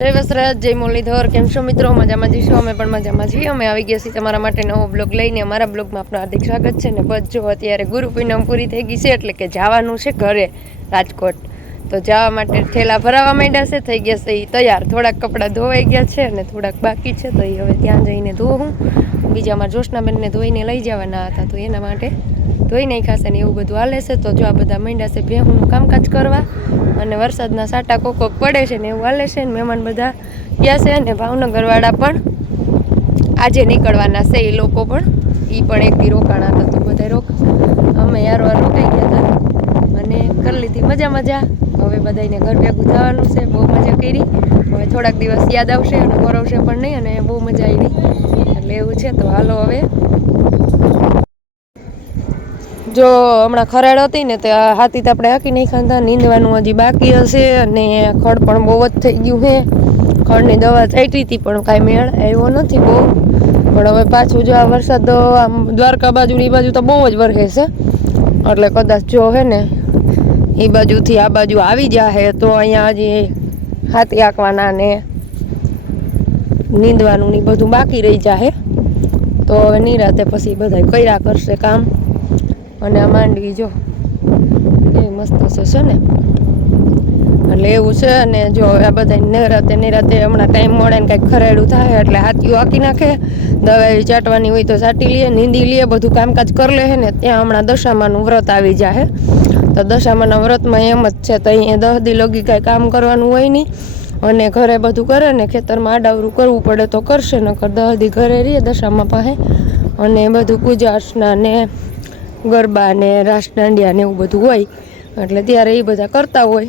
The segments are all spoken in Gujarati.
જય વસરાજ, જય મુરલીધર, કેમ છો મિત્રો? મજામાં જઈશું અમે પણ મજામાં છીએ. અમે આવી ગયા છીએ તમારા માટે નવો બ્લોગ લઈને. અમારા બ્લોગમાં આપનું હાર્દિક સ્વાગત છે ને બસ અત્યારે ગુરુ પૂનમ પૂરી થઈ ગઈ છે એટલે કે જવાનું છે ઘરે, રાજકોટ. તો જવા માટે થેલા ભરાવા માંડ્યા છે, થઈ ગયા છે એ તૈયાર. થોડાક કપડાં ધોવાઈ ગયા છે અને થોડાક બાકી છે, તો એ હવે ત્યાં જઈને ધોવું બીજા અમારા જોશનાબેનને ધોઈને લઈ જવાના હતા, તો એના માટે ધોઈ નાખ્યા છે ને એવું બધું હાલે છે. તો જો આ બધા માંડ્યા છે ભેહુંનું કામકાજ કરવા અને વરસાદના સાટા કોક કોક પડે છે ને એવું હાલે છે ને મહેમાન બધા ગયા છે અને ભાવનગરવાળા પણ આજે નીકળવાના છે એ લોકો પણ. એ પણ એક બી રોકાણા હતા, તો બધા રોક, અમે યાર રોકાઈ ગયા હતા. અને કરી લીધી મજા મજા હવે બધાને ઘર ભેગું થવાનું છે, બહુ મજા કરી. હવે થોડાક દિવસ યાદ આવશે અને ગૌરવશે પણ નહીં, અને બહુ મજા આવી. એટલે એવું છે, તો હાલો હવે. જો હમણાં ખરાડ હતી ને, તો હાથી તો આપણે હાકી નહીં ખાતા નીંદવાનું હજી બાકી હશે, અને ખડ પણ બહુ જ થઈ ગયું છે. ખડની દવા ચાટી હતી, પણ કાંઈ મેળ આવ્યો નથી બહુ. પણ હવે પાછું જો આ વરસાદ, આમ દ્વારકા બાજુ એ બાજુ તો બહુ જ વરસે છે. એટલે કદાચ જો હે ને એ બાજુથી આ બાજુ આવી જાહે તો અહીંયા હજી હાથી આંકવાના ને નીંદવાનું ને બધું બાકી રહી જાહે. તો હવે નિરાતે પછી બધા કર્યા કરશે કામ. અને આ માંડવી જો એ મસ્ત છે ને? એટલે એવું છે અને જો આ બધા નિરાતે નિરાતે હમણાં ટાઈમ મળે ને કંઈક ખરેડું થાય એટલે હાથીઓ આંકી નાખે. દવાઈ ચાટવાની હોય તો ચાટી લઈએ નીંદી લે, બધું કામકાજ કરી લે ને, ત્યાં હમણાં દશામાનું વ્રત આવી જાય તો દશામાના વ્રતમાં એમ જ છે, તો અહીંયા દસ દી લગી કાંઈ કામ કરવાનું હોય નહીં. અને ઘરે બધું કરે ને ખેતરમાં આડાવરું કરવું પડે તો કરશે, નકર દહદી ઘરે રહીએ દશામાં પાસે અને બધું પૂજા અર્ચના ને ગરબા ને રાસ દાંડિયા ને એવું બધું હોય. એટલે ત્યારે એ બધા કરતા હોય.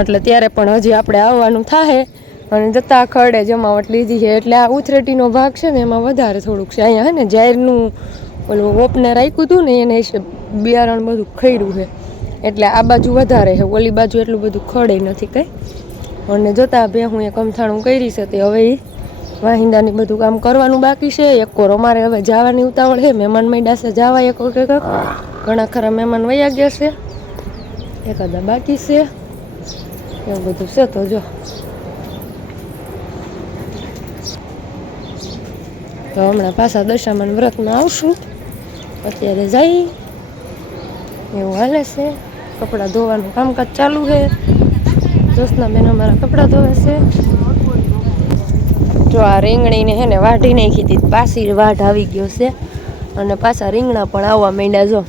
એટલે ત્યારે પણ હજી આપણે આવવાનું થાય અને જતા ખરડે જમાવટ લીધી છે, એટલે આ ઉથરેટીનો ભાગ છે ને એમાં વધારે થોડુંક છે. અહીંયા હે ને જાહેરનું ઓલું ઓપને રાખ્યું હતું ને, એને બિયારણ બધું ખર્યું છે. એટલે આ બાજુ વધારે છે. ઓલી બાજુ એટલું બધું ખડે નથી કંઈ. અને જોતા બે હું એ કમથાણું કરી છે તે હવે એ વાહિંદાની બધું કામ કરવાનું બાકી છે. એક કોરો અમારે હવે જવાની ઉતાવળ છે. મહેમાન માંડ્યા છે જવા એક વખત ઘણા ખરા મહેમાન વયા ગયા છે. એકાદા બાકી છે. એવું બધું છે તો જો. તો હમણાં પાછા દશામાન વ્રતમાં આવશું. અત્યારે જઈ. એવું હાલે છે. કપડાં ધોવાનું કામકાજ ચાલુ છે. દોસ્તના બેન અમારા કપડાં ધોવે છે. જો આ રીંગણીને હે ને વાઢી નાખી હતી. પાછી વાઢ આવી ગયો છે. અને પાછા રીંગણા પણ આવવા માંડ્યા જો.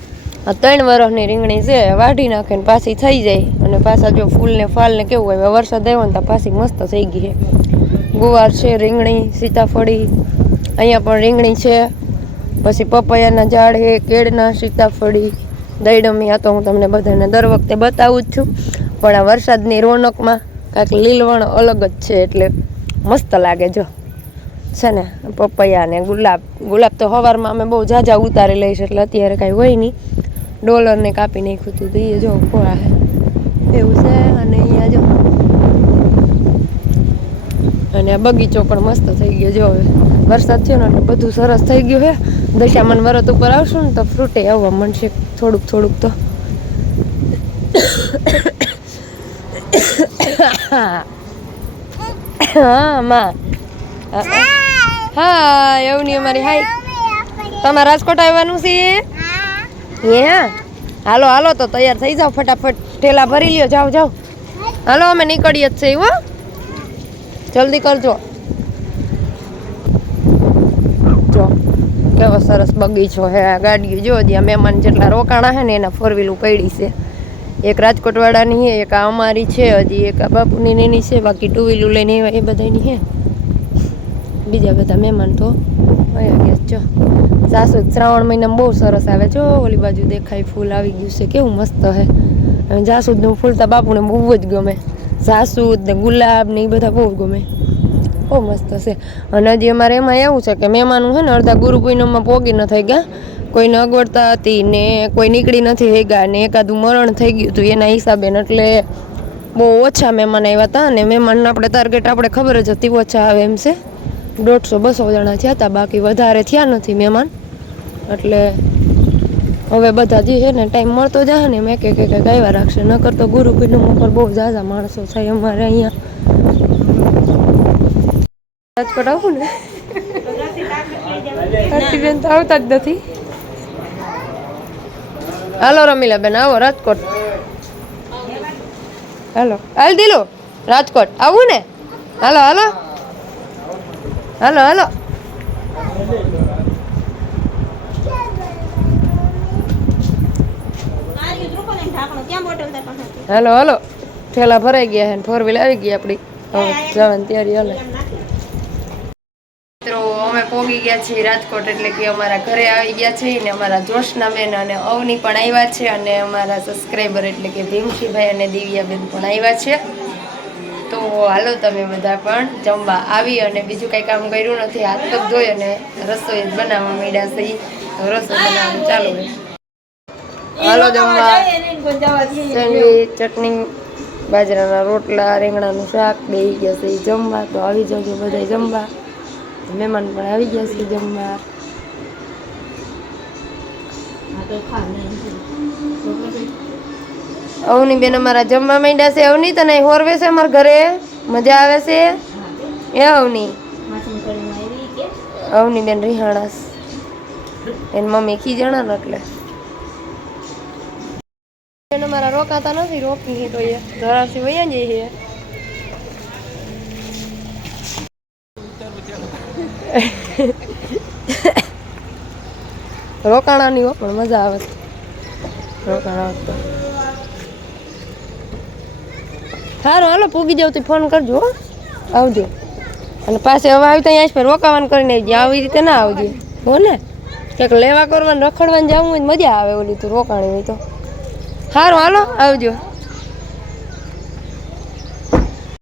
આ ત્રણ વર્ષની રીંગણી છે, વાઢી નાખે ને પાછી થઈ જાય. અને પાછા જો ફૂલને ફાલને કેવું હોય વરસાદ આવ્યો ને તો પાછી મસ્ત થઈ ગઈ છે. ગુવાર છે, રીંગણી, સીતાફળી. અહીંયા પણ રીંગણી છે. પછી પપૈયાના ઝાડ છે, કેળના, સીતાફળી. દૈડમી આ તો હું તમને બધાને દર વખતે બતાવું જ છું. પણ આ વરસાદની રોનકમાં કાંઈક લીલવણ અલગ જ છે, એટલે મસ્ત લાગે જો. છે ને, પપૈયા ને ગુલાબ ગુલાબ તો સવારમાં અમે બહુ ઝાઝા ઉતારી લઈશ, એટલે અત્યારે કાંઈ હોય નહીં. ડોલરને કાપી નાખ્યું હતું તો જો ખોળા એવું છે, અને અહીંયા જો અને બગીચો પણ મસ્ત થઈ ગયો જો હવે. વરસાદ થયો ને એટલે બધું સરસ થઈ ગયું હે. દશામન વરત ઉપર આવશું ને તો ફ્રૂટે આવવા મળશે થોડુંક થોડુંક તો. હા, માં. હા એવું નહીં અમારી હાય. તમારે રાજકોટ આવવાનું છે? હે? હાલો હાલો તો તૈયાર થઈ જાઓ ફટાફટ. ઠેલા ભરી લ્યો, જાઓ જાઓ. હાલો, અમે નીકળીએ જ છે હો. જલ્દી કરજો. જો, કેવો સરસ બગીચો હે આ ગાડીઓ. જો ત્યાં મહેમાન જેટલા રોકાણા હે ને, એના ફોર વ્હીલ પડી છે. એક રાજકોટવાળાની હે એક આ અમારી છે, હજી એક આ બાપુની એની છે, બાકી ટુ વ્હીલું લઈને એ બધાની છે. બીજા બધા મહેમાન તો અહીંયા ગયા જો, સાસુ શ્રાવણ મહિનામાં બહુ સરસ આવે. જો, ઓલી બાજુ દેખાય, ફૂલ આવી ગયું છે. કેવું મસ્ત હે જાસૂદનું ફૂલ તો બાપુને બહુ જ ગમે. જાસૂદ ને ગુલાબ ને એ બધા બહુ ગમે. બહુ મસ્ત છે અને હજી અમારે એમાં એવું છે કે મહેમાનું છે ને અડધા ગુરુ પૂનમમાં પોગી ન થઈ ગયા. કોઈને અગવડતા હતી ને કોઈ નીકળી નથી થઈ ગયા ને એકાદું મરણ થઈ ગયું હતું એના હિસાબે એટલે બહુ ઓછા મહેમાન આવ્યા હતા અને મહેમાનને આપણે ટાર્ગેટ આપણે ખબર જ હતી ઓછા આવે એમ છે. દોઢસો બસો જણા થયા હતા, બાકી વધારે થયા નથી મહેમાન. એટલે હવે બધા જે છે ને ટાઈમ મળતો જાય ને મેં કે કંઈક ગાયવા રાખશે. નકર તો ગુરુ પૂનમ ઉપર બહુ ઝાઝા માણસો થાય અમારે અહીંયા. રાજકોટ આવું ને? બેન તો આવતા જ નથી. હાલો રમીલા બેન આવો રાજકોટ. હાલો. હાલ દિલો, રાજકોટ. આવું ને? હાલો હાલો. હાલો હાલો. હાલો હેલો. ઠેલા ભરાઈ ગયા છે ફોર વ્હીલ આવી ગઈ આપણી હવે જવાની તૈયારી હાલે. મિત્રો અમે પોગી ગયા છીએ રાજકોટ એટલે કે અમારા ઘરે આવી ગયા છે ને અમારા જોશના બેન અને અવની પણ આવ્યા છે અને અમારા સબસ્ક્રાઈબર એટલે કે ભીમસિંહભાઈ અને દિવ્યાબેન પણ આવ્યા છે. તો હાલો તમે બધા પણ જમવા આવી અને બીજું કંઈ કામ કર્યું નથી. હાથ પગ ધોઈ અને રસોઈ જ બનાવવા માંડ્યા છે. તો રસોઈ બનાવવાનું ચાલુ છે હાલો જમવા. સેન્ડવીચ ચટણી બાજરાના રોટલા રીંગણાનું શાક બે ગયા છે જમવા. તો આવી જજો બધા જમવા. મહેમાન પણ આવી ગયા છે જમવા. અવની બેન અમારા જમવા માંડ્યા છે. અવની તને હોરવે છે અમારા ઘરે? મજા આવે છે? એ અવની? અવની બેન રિહાણસ. એની મમ્મી ખીજણા એટલે. અમારા રોકાતા નથી રોકી તો એ ધરાશી વૈયા જઈએ રોકાણા નહીં હો, પણ મજા આવે રોકાણા તો. સારું હાલો, પૂગી જાવ તો ફોન કરજો આવજો. અને પાસે હવે આવી ત્યાં આવીશ રોકાવાનું કરીને આવજે આવી રીતે ના આવજે. હો ને કંઈક લેવા કરવાનું રખડવાનું જવું હોય મજા આવે ઓલી તું રોકાણી હોય તો. સારું હાલો આવજો.